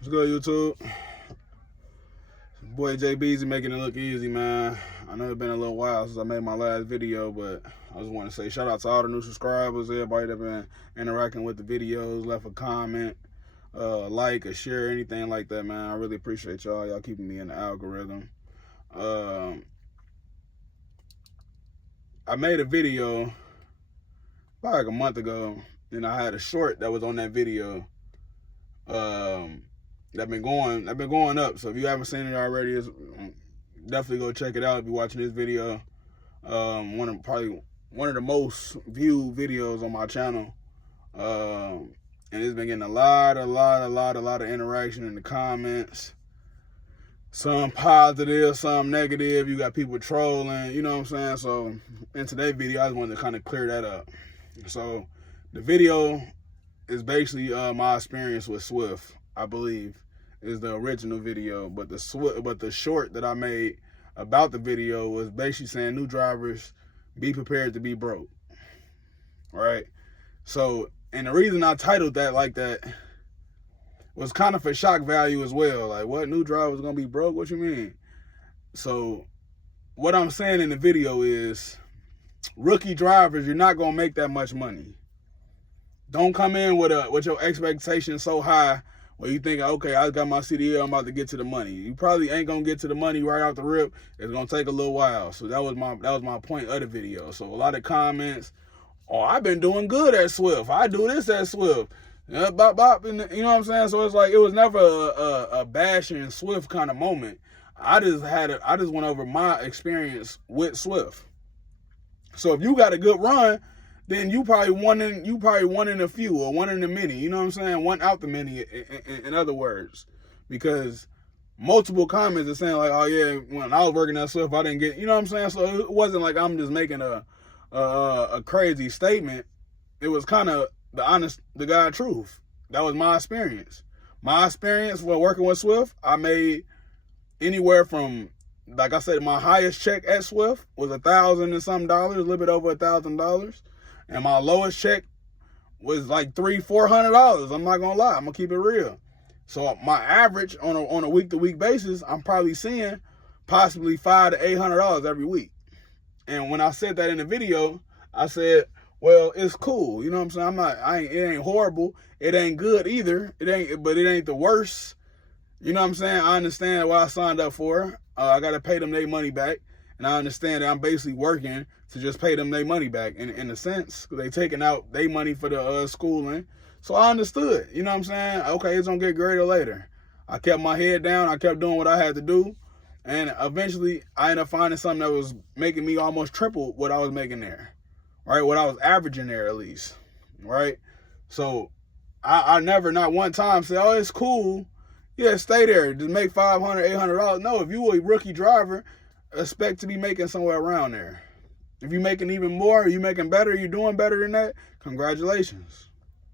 What's good, YouTube? Boy JBeezy making it look easy, man. I know it's been a little while since I made my last video, but I just want to say shout out to all the new subscribers, everybody that been interacting with the videos, left a comment, like, a share, anything like that, man. I really appreciate y'all. Y'all keeping me in the algorithm. I made a video about like a month ago, and I had a short that was on that video. That been going up. So if you haven't seen it already, definitely go check it out if you're watching this video. One of the most viewed videos on my channel. And it's been getting a lot of interaction in the comments. Some positive, some negative. You got people trolling, you know what I'm saying? So in today's video, I just wanted to kind of clear that up. So the video is basically my experience with Swift, I believe, is the original video. But the short that I made about the video was basically saying new drivers, be prepared to be broke. All right. So, and the reason I titled that like that was kind of for shock value as well. Like, what, new drivers gonna be broke? What you mean? So what I'm saying in the video is, rookie drivers, you're not gonna make that much money. Don't come in with your expectations so high where you think, okay, I got my CDL, I'm about to get to the money. You probably ain't gonna get to the money right off the rip. It's gonna take a little while. So that was my point of the video. So a lot of comments, oh, I've been doing good at Swift. I do this at Swift. Bop, bop, and, you know what I'm saying? So it's like, it was never a bashing Swift kind of moment. I just went over my experience with Swift. So if you got a good run, then you probably one in a few, or one in a many, you know what I'm saying? One out the many, in other words. Because multiple comments are saying like, oh yeah, when I was working at Swift, I didn't get, you know what I'm saying? So it wasn't like I'm just making a crazy statement. It was kind of the God truth. That was my experience. My experience while working with Swift, I made anywhere from, like I said, my highest check at Swift was $1,000 and some dollars, a little bit over $1,000. And my lowest check was like $300-400. I'm not gonna lie, I'm gonna keep it real. So my average on a week-to-week basis, I'm probably seeing possibly $500 to $800 every week. And when I said that in the video, I said, well, it's cool. You know what I'm saying? It ain't horrible. It ain't good either. But it ain't the worst. You know what I'm saying? I understand what I signed up for. I got to pay them their money back. And I understand that I'm basically working to just pay them their money back in a sense. Because they taking out their money for the schooling. So I understood. You know what I'm saying? Okay, it's going to get greater later. I kept my head down. I kept doing what I had to do. And eventually, I ended up finding something that was making me almost triple what I was making there. Right? What I was averaging there, at least. Right? So I never, not one time, said, oh, it's cool. Yeah, stay there. Just make $500, $800. No, if you a rookie driver, expect to be making somewhere around there. If you're making even more, you're making better, you're doing better than that, congratulations.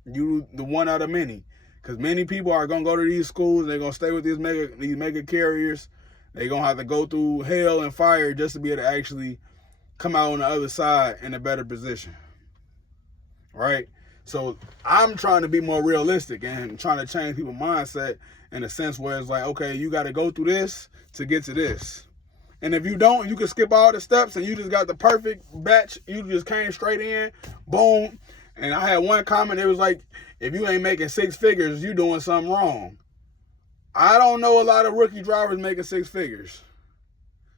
You the one out of many. Because many people are going to go to these schools, they're going to stay with these mega carriers. They're going to have to go through hell and fire just to be able to actually come out on the other side in a better position. Right? So I'm trying to be more realistic and trying to change people's mindset in a sense where it's like, okay, you got to go through this to get to this. And if you don't, you can skip all the steps and you just got the perfect batch. You just came straight in, boom. And I had one comment, it was like, if you ain't making six figures, you doing something wrong. I don't know a lot of rookie drivers making six figures.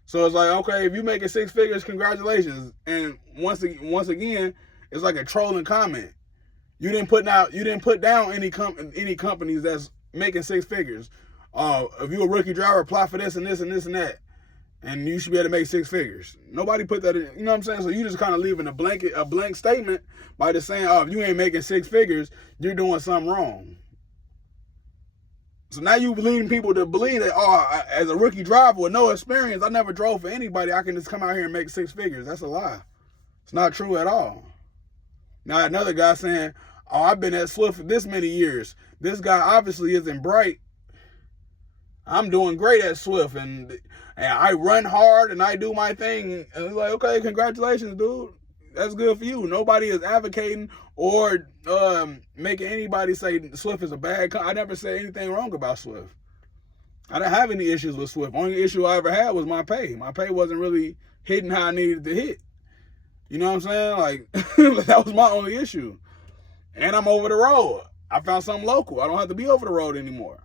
So it's like, okay, if you making six figures, congratulations. And once again, it's like a trolling comment. You didn't put down any companies that's making six figures. If you a rookie driver, apply for this and this and this and that, and you should be able to make six figures. Nobody put that in. You know what I'm saying? So you just kind of leaving a blank statement by just saying, oh, if you ain't making six figures, you're doing something wrong. So now you leading people to believe that, oh, as a rookie driver with no experience, I never drove for anybody, I can just come out here and make six figures. That's a lie. It's not true at all. Now another guy saying, oh, I've been at Swift for this many years. This guy obviously isn't bright. I'm doing great at Swift, and I run hard and I do my thing. And it's like, okay, congratulations, dude. that's good for you. Nobody is advocating or making anybody say Swift is a bad company. I never said anything wrong about Swift. I didn't have any issues with Swift. Only issue I ever had was my pay. My pay wasn't really hitting how I needed to hit. You know what I'm saying? Like, that was my only issue. And I'm over the road. I found something local. I don't have to be over the road anymore.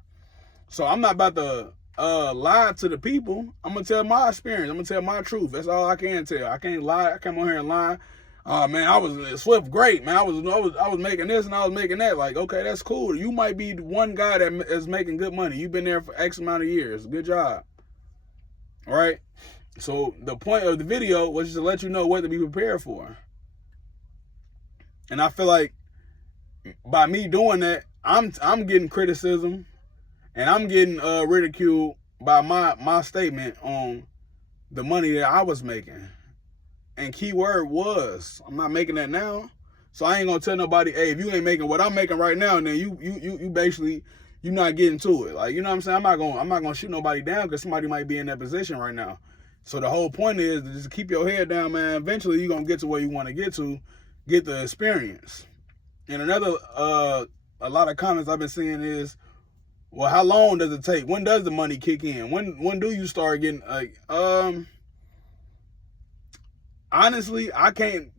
So I'm not about to lie to the people. I'm gonna tell my experience. I'm gonna tell my truth. That's all I can tell. I can't lie. I come on here and lie. Man, I was Swift great, man. I was making this and I was making that. Like, okay, that's cool. You might be one guy that is making good money. You've been there for X amount of years. Good job. All right. So the point of the video was just to let you know what to be prepared for. And I feel like by me doing that, I'm getting criticism and I'm getting ridiculed by my statement on the money that I was making. And key word was, I'm not making that now. So I ain't gonna tell nobody, hey, if you ain't making what I'm making right now, then you basically, you're not getting to it. Like, you know what I'm saying? I'm not gonna shoot nobody down because somebody might be in that position right now. So the whole point is to just keep your head down, man. Eventually you're gonna get to where you want to get the experience. And another a lot of comments I've been seeing is, well, how long does it take? When does the money kick in? When do you start getting like honestly, I can't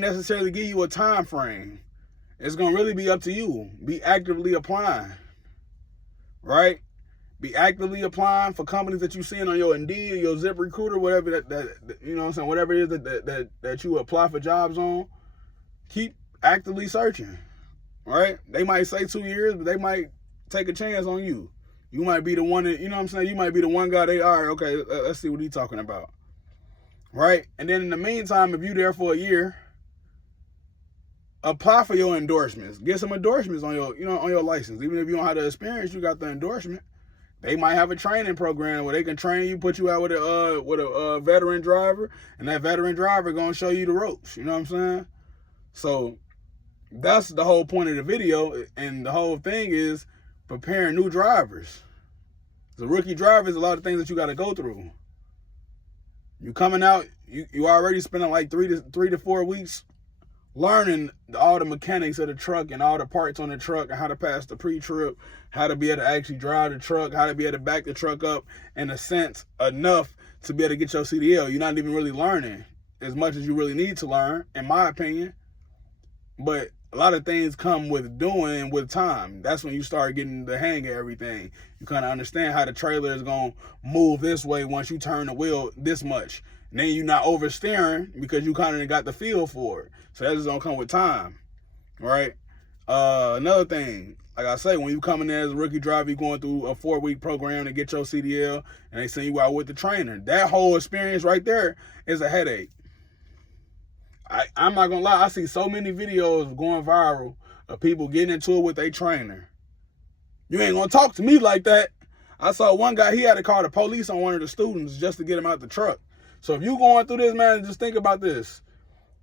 necessarily give you a time frame. It's gonna really be up to you. Be actively applying, right? Be actively applying for companies that you seeing on your Indeed, your ZipRecruiter, whatever that you know what I'm saying, whatever it is that you apply for jobs on. Keep actively searching, right? They might say 2 years, but they might take a chance on you. You might be the one that, you know what I'm saying, you might be the one guy they are, okay, let's see what he's talking about. Right? And then in the meantime, if you're there for a year, apply for your endorsements. Get some endorsements on your, on your license. Even if you don't have the experience, you got the endorsement. They might have a training program where they can train you, put you out with a veteran driver, and that veteran driver gonna show you the ropes. You know what I'm saying? So that's the whole point of the video, and the whole thing is preparing new drivers. The rookie drivers, a lot of things that you got to go through. You coming out, you already spending like 3 to 4 weeks learning all the mechanics of the truck and all the parts on the truck and how to pass the pre-trip, how to be able to actually drive the truck, how to be able to back the truck up in a sense enough to be able to get your CDL. You're not even really learning as much as you really need to learn, in my opinion. But a lot of things come with doing with time. That's when you start getting the hang of everything. You kind of understand how the trailer is going to move this way once you turn the wheel this much. And then you're not oversteering because you kind of got the feel for it. So that's just going to come with time, right? Another thing, like I say, when you come in there as a rookie driver, you're going through a 4-week program to get your CDL, and they send you out with the trainer. That whole experience right there is a headache. I'm not gonna lie, I see so many videos going viral of people getting into it with their trainer. You ain't gonna talk to me like that. I saw one guy, he had to call the police on one of the students just to get him out the truck. So if you going through this, man, just think about this.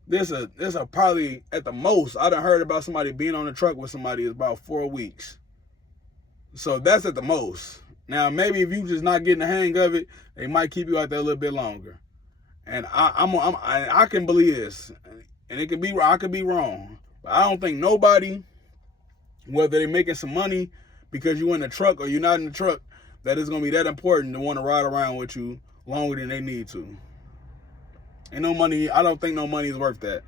This is probably, at the most, I done heard about somebody being on the truck with somebody is about 4 weeks. So that's at the most. Now, maybe if you just not getting the hang of it, they might keep you out there a little bit longer. And I can believe this, and it can be, I could be wrong, but I don't think nobody, whether they're making some money because you're in the truck or you're not in the truck, that it's gonna be that important to want to ride around with you longer than they need to. And no money, I don't think no money is worth that.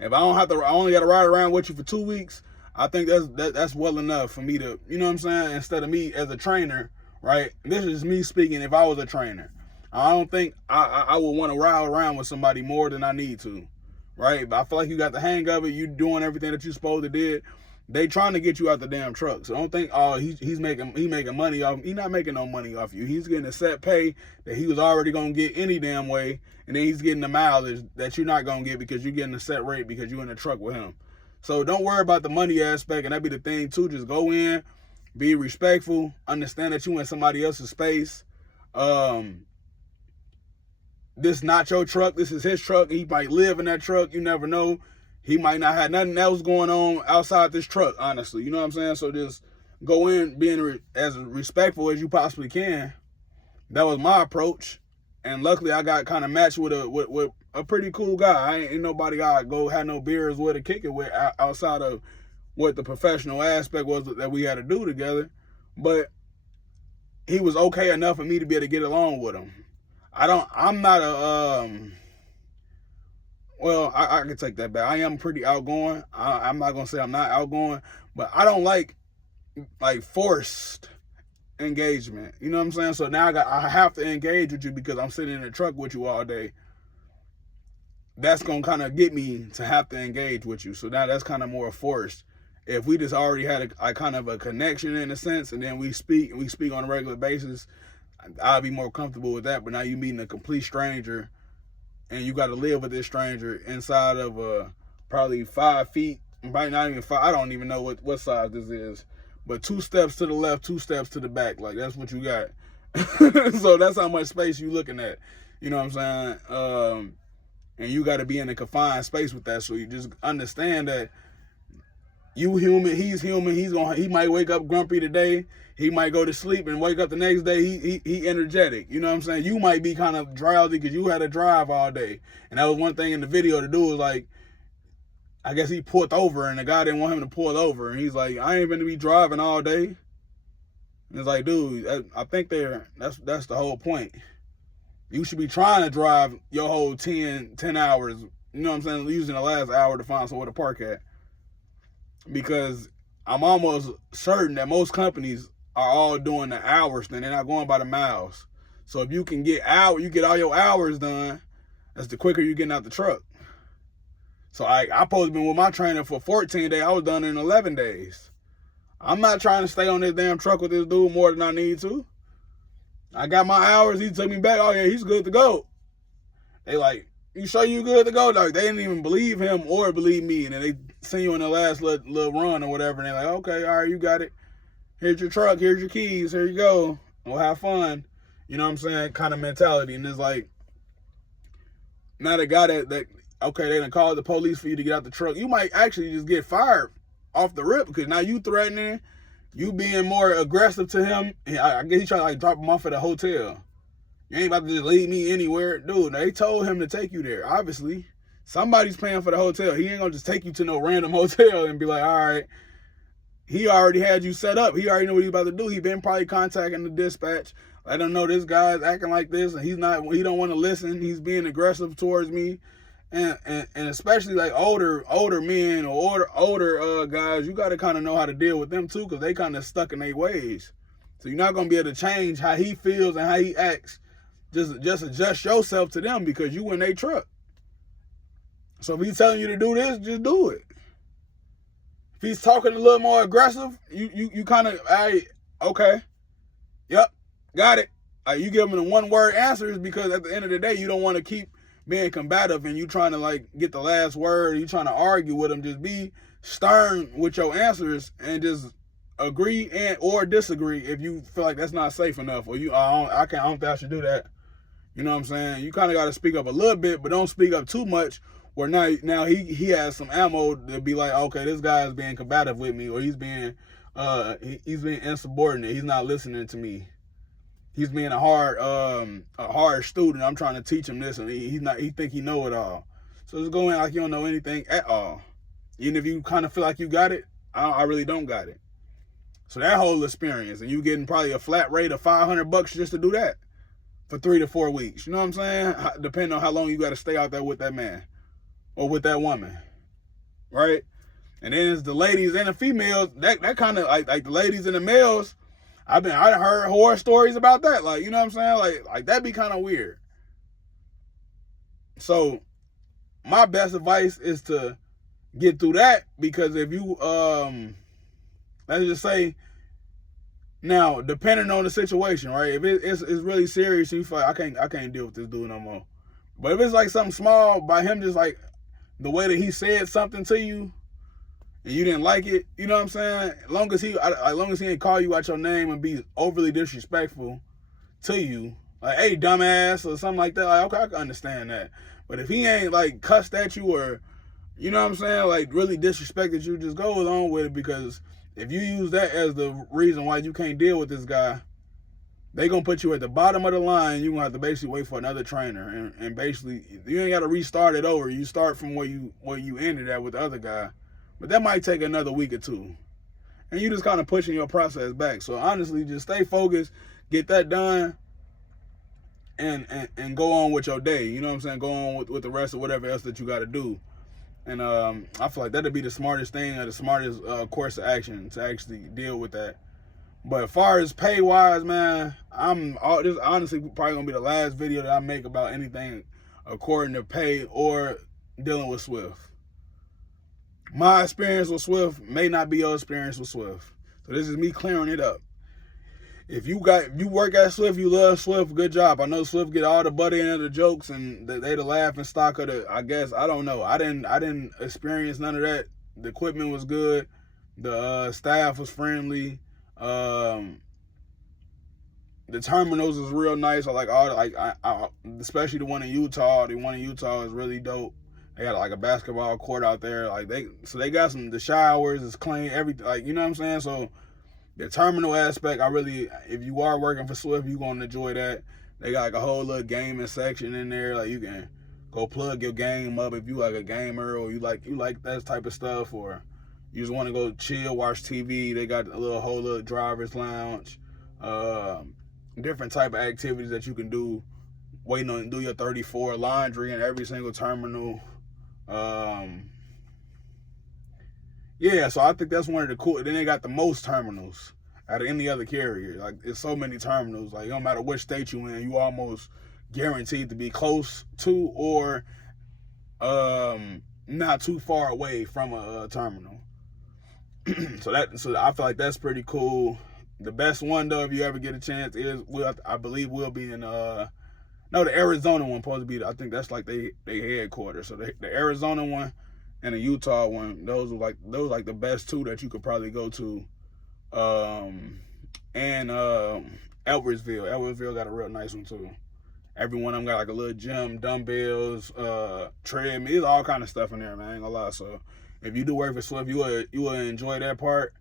If I only got to ride around with you for 2 weeks, I think that's well enough for me to, you know what I'm saying? Instead of me as a trainer, right? This is me speaking if I was a trainer. I don't think I would want to ride around with somebody more than I need to, right? But I feel like you got the hang of it. You doing everything that you're supposed to do. They trying to get you out the damn truck. So don't think, oh, he's making money off. He's not making no money off you. He's getting a set pay that he was already gonna get any damn way, and then he's getting the mileage that you're not gonna get because you're getting a set rate because you're in the truck with him. So don't worry about the money aspect, and that be the thing too. Just go in, be respectful, understand that you in somebody else's space. This not your truck. This is his truck. He might live in that truck. You never know. He might not have nothing else going on outside this truck, honestly. You know what I'm saying? So just go in being as respectful as you possibly can. That was my approach. And luckily I got kind of matched with a pretty cool guy. Ain't nobody I go have no beers with or kick it with outside of what the professional aspect was that we had to do together. But he was okay enough for me to be able to get along with him. I'm not a, well, I can take that back. I am pretty outgoing. I'm not going to say I'm not outgoing, but I don't like forced engagement. You know what I'm saying? So now I have to engage with you because I'm sitting in the truck with you all day. That's going to kind of get me to have to engage with you. So now that's kind of more forced. If we just already had a kind of a connection in a sense, and then we speak on a regular basis, I'll be more comfortable with that. But now you meeting a complete stranger, and you got to live with this stranger inside of probably 5 feet, probably not even 5. I don't even know what size this is, but 2 steps to the left, 2 steps to the back. Like, that's what you got. So that's how much space you looking at. You know what I'm saying? And you got to be in a confined space with that. So you just understand that you human, he's human. He might wake up grumpy today. He might go to sleep and wake up the next day. He energetic. You know what I'm saying? You might be kind of drowsy because you had to drive all day. And that was one thing in the video to do, was like, I guess he pulled over and the guy didn't want him to pull over. And he's like, I ain't gonna be driving all day. And it's like, dude, I think that's the whole point. You should be trying to drive your whole 10 hours, you know what I'm saying, using the last hour to find somewhere to park at. Because I'm almost certain that most companies are all doing the hours thing. They're not going by the miles. So if you can get all your hours done, that's the quicker you're getting out the truck. So I supposed to be with my trainer for 14 days. I was done in 11 days. I'm not trying to stay on this damn truck with this dude more than I need to. I got my hours. He took me back. Oh, yeah, he's good to go. They like, you sure you good to go? Like, they didn't even believe him or believe me. And then they see you in the last little run or whatever. And they're like, okay, all right, you got it. Here's your truck. Here's your keys. Here you go. We'll have fun. You know what I'm saying? Kind of mentality. And it's like, now the guy that okay, they done call the police for you to get out the truck. You might actually just get fired off the rip because now you threatening, you being more aggressive to him. And I guess he tried to like drop him off at a hotel. You ain't about to just leave me anywhere. Dude, they told him to take you there. Obviously, somebody's paying for the hotel. He ain't gonna just take you to no random hotel and be like, all right. He already had you set up. He already knew what he was about to do. He been probably contacting the dispatch. Let them know this guy's acting like this and he don't want to listen. He's being aggressive towards me. And especially like older men or older guys, you got to kind of know how to deal with them too, because they kind of stuck in their ways. So you're not going to be able to change how he feels and how he acts. Just adjust yourself to them because you in their truck. So if he's telling you to do this, just do it. If he's talking a little more aggressive, you kind of, hey, okay, yep, got it. You give him the one-word answers because at the end of the day, you don't want to keep being combative and you trying to like get the last word. You trying to argue with him. Just be stern with your answers and just agree and or disagree if you feel like that's not safe enough or I don't think I should do that. You know what I'm saying? You kind of got to speak up a little bit, but don't speak up too much. Where now he has some ammo to be like, okay, this guy is being combative with me, or he's being insubordinate. He's not listening to me. He's being a hard student. I'm trying to teach him this, and he think he know it all. So just go in like you don't know anything at all. Even if you kind of feel like you got it, I really don't got it. So that whole experience, and you getting probably a flat rate of $500 just to do that for 3 to 4 weeks. You know what I'm saying? Depending on how long you got to stay out there with that man or with that woman, right? And then it's the ladies and the females. That kind of like the ladies and the males. I heard horror stories about that. Like, you know what I'm saying? Like that'd be kind of weird. So my best advice is to get through that, because if you let's just say now, depending on the situation, right? If it's really serious, you feel like I can't deal with this dude no more. But if it's like something small, by him just like the way that he said something to you and you didn't like it, you know what I'm saying? As long as he ain't call you out your name and be overly disrespectful to you, like, hey, dumbass, or something like that, like, okay, I can understand that. But if he ain't like cussed at you or, you know what I'm saying, like really disrespected you, just go along with it, because if you use that as the reason why you can't deal with this guy, they gonna put you at the bottom of the line. You gonna have to basically wait for another trainer, and basically you ain't gotta restart it over. You start from where you ended at with the other guy, but that might take another week or two, and you just kind of pushing your process back. So honestly, just stay focused, get that done, and go on with your day. You know what I'm saying? Go on with the rest of whatever else that you got to do. And I feel like that'd be the smartest thing, or the smartest course of action to actually deal with that. But as far as pay wise, man, this honestly probably gonna be the last video that I make about anything according to pay or dealing with Swift. My experience with Swift may not be your experience with Swift. So this is me clearing it up. If you work at Swift, you love Swift, good job. I know Swift get all the butt end of the jokes, and they the laughing stock of the, I guess, I don't know. I didn't experience none of that. The equipment was good. The staff was friendly. The terminals is real nice. I like especially the one in Utah. The one in Utah is really dope. They got like a basketball court out there. They got the showers is clean, everything. Like, you know what I'm saying? So the terminal aspect, if you are working for Swift, you're gonna enjoy that. They got like a whole little gaming section in there. Like, you can go plug your game up if you like a gamer, or you like that type of stuff, or you just want to go chill, watch TV. They got a whole little driver's lounge, different type of activities that you can do, waiting on do your 34 laundry in every single terminal. Yeah, so I think that's one of the cool. Then they got the most terminals out of any other carrier. Like, it's so many terminals. Like, no matter which state you in, you almost guaranteed to be close to or not too far away from a terminal. So I feel like that's pretty cool. The best one though, if you ever get a chance, I believe will be in the Arizona one supposed to be. I think that's like they headquarters. So the Arizona one and the Utah one, those are like the best two that you could probably go to. And Edwardsville got a real nice one too. Every one of them got like a little gym, dumbbells, treadmill, all kind of stuff in there, man. I ain't gonna lie. So if you do work for Swift, you will enjoy that part.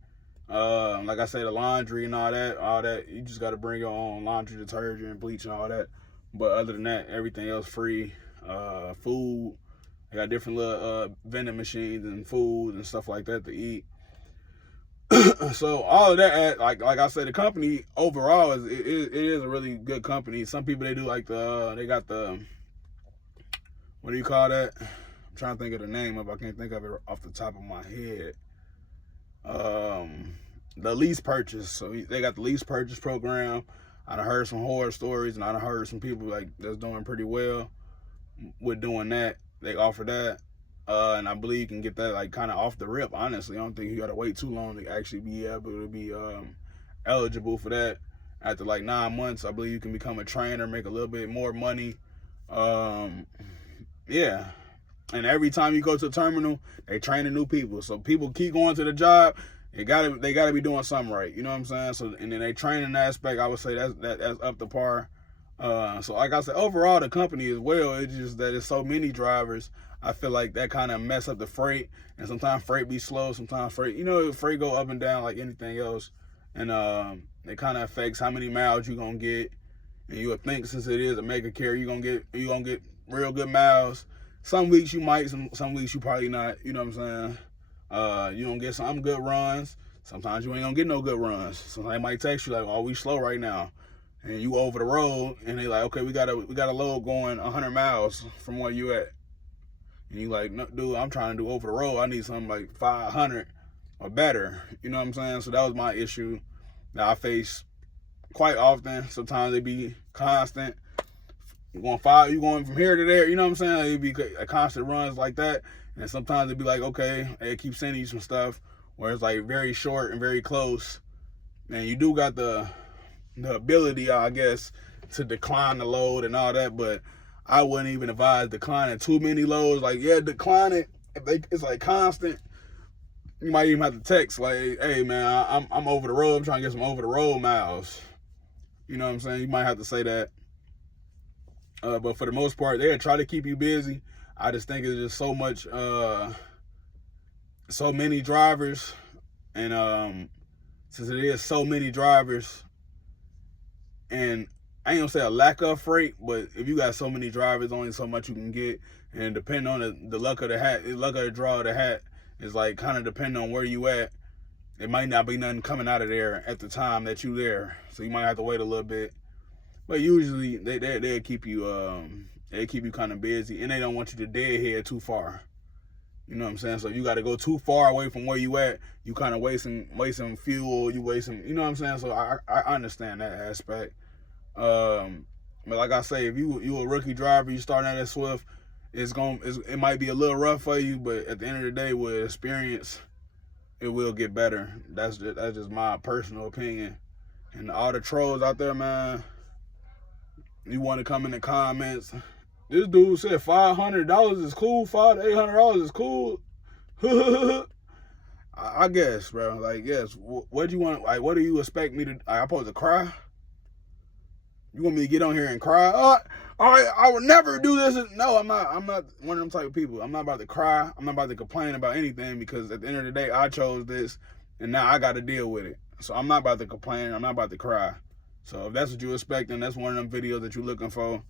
Like I said, the laundry and all that, you just got to bring your own laundry detergent, bleach, and all that. But other than that, everything else free. Food, they got different little vending machines and food and stuff like that to eat. So all of that, like I said, the company overall it is a really good company. Some people, they do like they got the, what do you call that? I'm trying to think of the name of it. I can't think of it off the top of my head. The lease purchase. So they got the lease purchase program. I done heard some horror stories, and I done heard some people like that's doing pretty well with doing that. They offer that. And I believe you can get that like kind of off the rip. Honestly, I don't think you got to wait too long to actually be able to be eligible for that. After like 9 months, I believe you can become a trainer, make a little bit more money. Yeah. And every time you go to the terminal, they training new people. So people keep going to the job. They gotta be doing something right. You know what I'm saying? So, and then they training aspect, I would say that's up to par. So like I said, overall the company is well. It's just that it's so many drivers. I feel like that kind of mess up the freight, and sometimes freight be slow, sometimes freight go up and down like anything else, and it kind of affects how many miles you gonna get. And you would think, since it is a mega carrier, you gonna get real good miles. Some weeks you might, some weeks you probably not. You know what I'm saying? You gonna get some good runs. Sometimes you ain't gonna get no good runs. Somebody might text you like, "Oh, we slow right now," and you over the road, and they like, "Okay, we got a load going 100 miles from where you at." And you like, "No, dude, I'm trying to do over the road. I need something like 500 or better." You know what I'm saying? So that was my issue that I face quite often. Sometimes they be constant. You going from here to there. You know what I'm saying? It'd be a constant runs like that. And sometimes it'd be like, okay, they keep sending you some stuff where it's like very short and very close. And you do got the ability, I guess, to decline the load and all that, but I wouldn't even advise declining too many loads. Like, yeah, decline it. If it's like constant, you might even have to text like, "Hey man, I'm over the road. I'm trying to get some over the road miles." You know what I'm saying? You might have to say that. But for the most part, they'll try to keep you busy. I just think it's just so much, so many drivers, and since it is so many drivers, And I ain't gonna say a lack of freight, but if you got so many drivers, only so much you can get. And depending on the luck of the hat, the luck of the draw of the hat is like kind of depending on where you at. It might not be nothing coming out of there at the time that you there, so you might have to wait a little bit. But usually they'll keep you kind of busy, and they don't want you to deadhead too far. You know what I'm saying? So you got to go too far away from where you at. You kind of wasting fuel. You wasting, you know what I'm saying? So I understand that aspect. But like I say, if you a rookie driver, you starting out at Swift, it might be a little rough for you, but at the end of the day, with experience, it will get better. That's just my personal opinion. And all the trolls out there, man, you want to come in the comments. This dude said $500 is cool, $500 to $800 is cool. I guess, bro. Like, yes. What do you want? Like, what do you expect me to? I'm supposed to cry? You want me to get on here and cry? I would never do this. No, I'm not one of them type of people. I'm not about to cry. I'm not about to complain about anything, because at the end of the day, I chose this, and now I got to deal with it. So I'm not about to complain. I'm not about to cry. So if that's what you're expecting, that's one of them videos that you're looking for,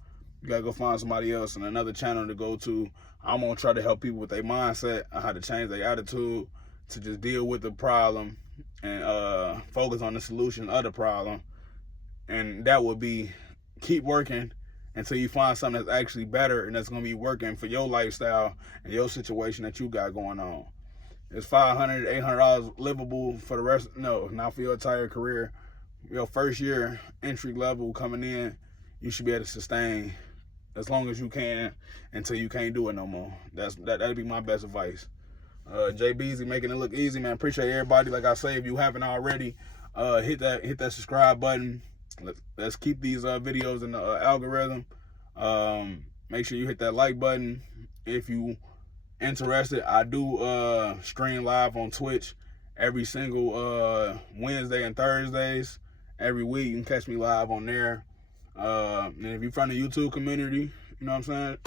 you got to go find somebody else and another channel to go to. I'm going to try to help people with their mindset on how to change their attitude to just deal with the problem and focus on the solution of the problem. And that would be keep working until you find something that's actually better and that's going to be working for your lifestyle and your situation that you got going on. Is $500, $800 livable for the rest? No, not for your entire career. Your first year entry level coming in, you should be able to sustain as long as you can until you can't do it no more. That'd be my best advice. Jay Beezy making it look easy, man. Appreciate everybody. Like I say, if you haven't already, hit that subscribe button. Let's keep these videos in the algorithm. Make sure you hit that like button if you interested. I do stream live on Twitch every single Wednesday and Thursdays. Every week you can catch me live on there. And if you're from the YouTube community, you know what I'm saying,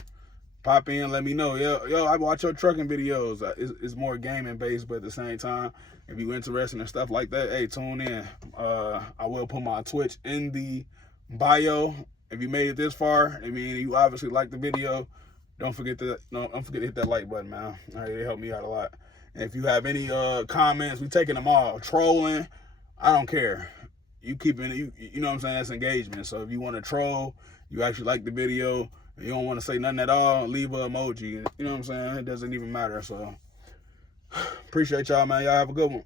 pop in, let me know. Yo, I watch your trucking videos. It's more gaming based, but at the same time, if you're interested in stuff like that, hey, tune in. I will put my Twitch in the bio. If you made it this far, I mean, you obviously like the video. Don't forget to hit that like button, man. All right, it helped me out a lot. And if you have any comments, we taking them all. Trolling, I don't care. You keeping it, you know what I'm saying? That's engagement. So if you want to troll, you actually like the video, you don't want to say nothing at all, leave an emoji. You know what I'm saying? It doesn't even matter. So appreciate y'all, man. Y'all have a good one.